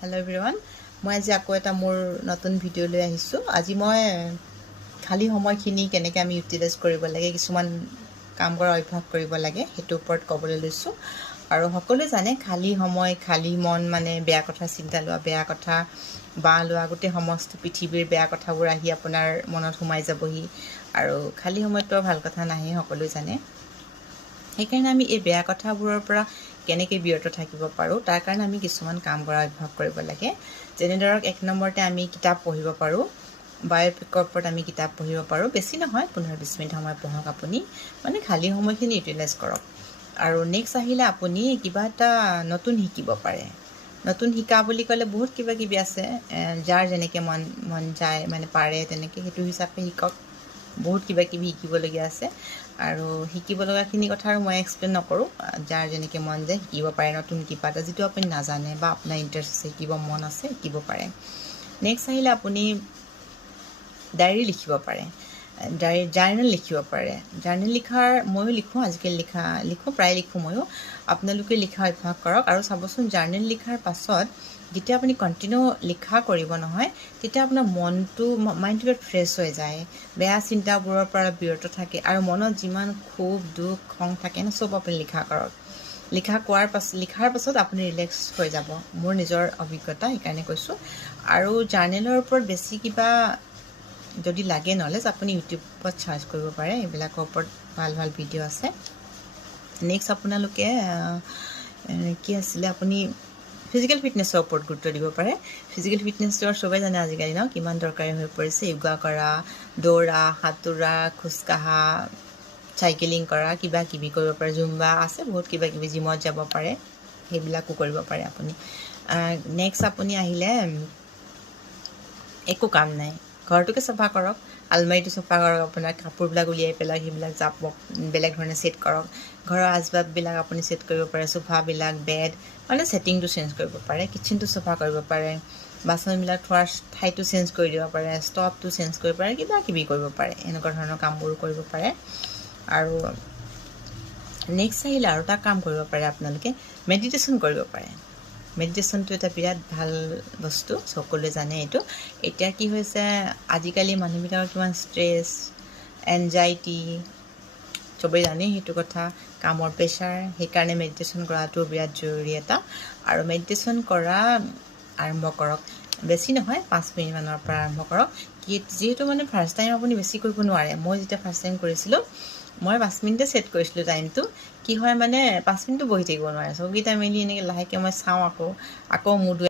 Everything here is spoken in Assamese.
Hello everyone, মই আজি আকৌ এটা মোৰ নতুন ভিডিও লৈ আহিছো। আজি মই খালি সময়খিনি কেনেকৈ আমি ইউটিলাইজ কৰিব লাগে, কিছুমান কাম কৰা অভ্যাস কৰিব লাগে হেতু ওপৰত ক'বলৈ লৈছো। আৰু সকলোৱে জানে খালি সময়, খালি মন মানে বেয়া কথা চিন্তা লোৱা, বেয়া কথা বা লোৱা গোটেই সমস্ত পৃথিৱীৰ বেয়া কথাবোৰ আহি আপোনাৰ মনত সোমাই যাবহি। আৰু খালি সময়তো ভাল কথা নাহে, সকলোৱে জানে। সেইকাৰণে আমি এই বেয়া কথাবোৰৰ পৰা কেনেকৈ বিৰত থাকিব পাৰোঁ তাৰ কাৰণে আমি কিছুমান কাম কৰা অভ্যাস কৰিব লাগে। যেনে ধৰক 1 নম্বৰতে আমি কিতাপ পঢ়িব পাৰোঁ। বায়'পিকৰ ওপৰত আমি কিতাপ পঢ়িব পাৰোঁ। বেছি নহয়, 15-20 মিনিট সময় পঢ়ক আপুনি, মানে খালী সময়খিনি ইউটিলাইজ কৰক। আৰু নেক্সট আহিলে আপুনি কিবা এটা নতুন শিকিব পাৰে। নতুন শিকা বুলি ক'লে বহুত কিবা কিবি আছে, যাৰ যেনেকৈ মন যায় মানে পাৰে তেনেকৈ সেইটো হিচাপে শিকক। বহুত কিবা কিবি শিকিবলগীয়া আছে আৰু শিকিব লগাখিনি কথা আৰু মই এক্সপ্লেইন নকৰোঁ। যাৰ যেনেকৈ মন যায় শিকিব পাৰে নতুন কিবা এটা, যিটো আপুনি নাজানে বা আপোনাৰ ইণ্টাৰেষ্ট আছে, শিকিব মন আছে, শিকিব পাৰে। নেক্সট আহিলে আপুনি ডায়েৰী লিখিব পাৰে, জাৰ্নেল লিখিব পাৰে। জাৰ্নেল লিখাৰ ময়ো লিখোঁ, আজিকালি লিখোঁ, প্ৰায় লিখোঁ ময়ো। আপোনালোকে লিখা অভ্যাস কৰক আৰু চাবচোন জাৰ্নেল লিখাৰ পাছত যেতিয়া আপুনি কণ্টিনিউ লিখা কৰিব নহয়, তেতিয়া আপোনাৰ মাইণ্ডটো ফ্ৰেছ হৈ যায়, বেয়া চিন্তাবোৰৰ পৰা বিৰত থাকে আৰু মনত যিমান ক্ষোভ দুখ খং থাকে ন, চব আপুনি লিখা কৰক। লিখাৰ পাছত আপুনি ৰিলেক্স হৈ যাব, মোৰ নিজৰ অভিজ্ঞতা সেইকাৰণে কৈছোঁ। আৰু জাৰ্নেলৰ ওপৰত বেছি কিবা যদি লাগে নলেজ, আপুনি ইউটিউবত চাৰ্চ কৰিব পাৰে, এইবিলাকৰ ওপৰত ভাল ভাল ভিডিঅ' আছে। নেক্সট আপোনালোকে কি আছিলে, আপুনি ফিজিকেল ফিটনেছৰ ওপৰত গুৰুত্ব দিব পাৰে। ফিজিকেল ফিটনেছৰ চবেই জানে আজিকালি ন কিমান দৰকাৰী হৈ পৰিছে। য়োগা কৰা, দৌৰা, সাঁতোৰা, খোজকাঢ়া, চাইকেলিং কৰা, কিবা কিবি কৰিব পাৰে। জুম্বা আছে, বহুত কিবা কিবি, জিমত যাব পাৰে, সেইবিলাকো কৰিব পাৰে আপুনি। নেক্সট আপুনি আহিলে একো কাম নাই, ঘৰটোকে চাফা কৰক, আলমাৰীটো চাফা কৰক, আপোনাৰ কাপোৰবিলাক উলিয়াই পেলাই সেইবিলাক জাপক, বেলেগ ধৰণে ছেট কৰক। ঘৰৰ আচবাববিলাক আপুনি ছেট কৰিব পাৰে, সোফাবিলাক, বেড, মানে ছেটিংটো চেঞ্জ কৰিব পাৰে। কিটচেনটো চাফা কৰিব পাৰে, বাচনবিলাক থোৱাৰ ঠাইটো চেঞ্জ কৰি দিব পাৰে, ষ্টভটো চেঞ্জ কৰিব পাৰে, কিবা কিবি কৰিব পাৰে। এনেকুৱা ধৰণৰ কামবোৰ কৰিব পাৰে। আৰু নেক্সট আহিলে আৰু এটা কাম কৰিব পাৰে, আপোনালোকে মেডিটেশ্যন কৰিব পাৰে। মেডিটেশ্যনটো এটা বিৰাট ভাল বস্তু, সকলোৱে জানে এইটো। এতিয়া কি হৈছে, আজিকালি মানুহবিলাকৰ কিমান ষ্ট্ৰেছ, এনজাইটি, চবেই জানেই সেইটো কথা, কামৰ প্ৰেছাৰ। সেইকাৰণে মেডিটেশ্যন কৰাটো বিৰাট জৰুৰী এটা। আৰু মেডিটেশ্যন কৰা আৰম্ভ কৰক, বেছি নহয় 5 মিনিটমানৰ পৰা আৰম্ভ কৰক। যিহেতু মানে ফাৰ্ষ্ট টাইম আপুনি বেছি কৰিব নোৱাৰে। মই যেতিয়া ফাৰ্ষ্ট টাইম কৰিছিলোঁ, মই 5 মিনিটে ছেট কৰিছিলোঁ টাইমটো। কি হয় মানে 5 মিনিটো বহি থাকিব নোৱাৰে, চকুকেইটা মেলি এনেকৈ লাহেকৈ মই চাওঁ, আকৌ মুড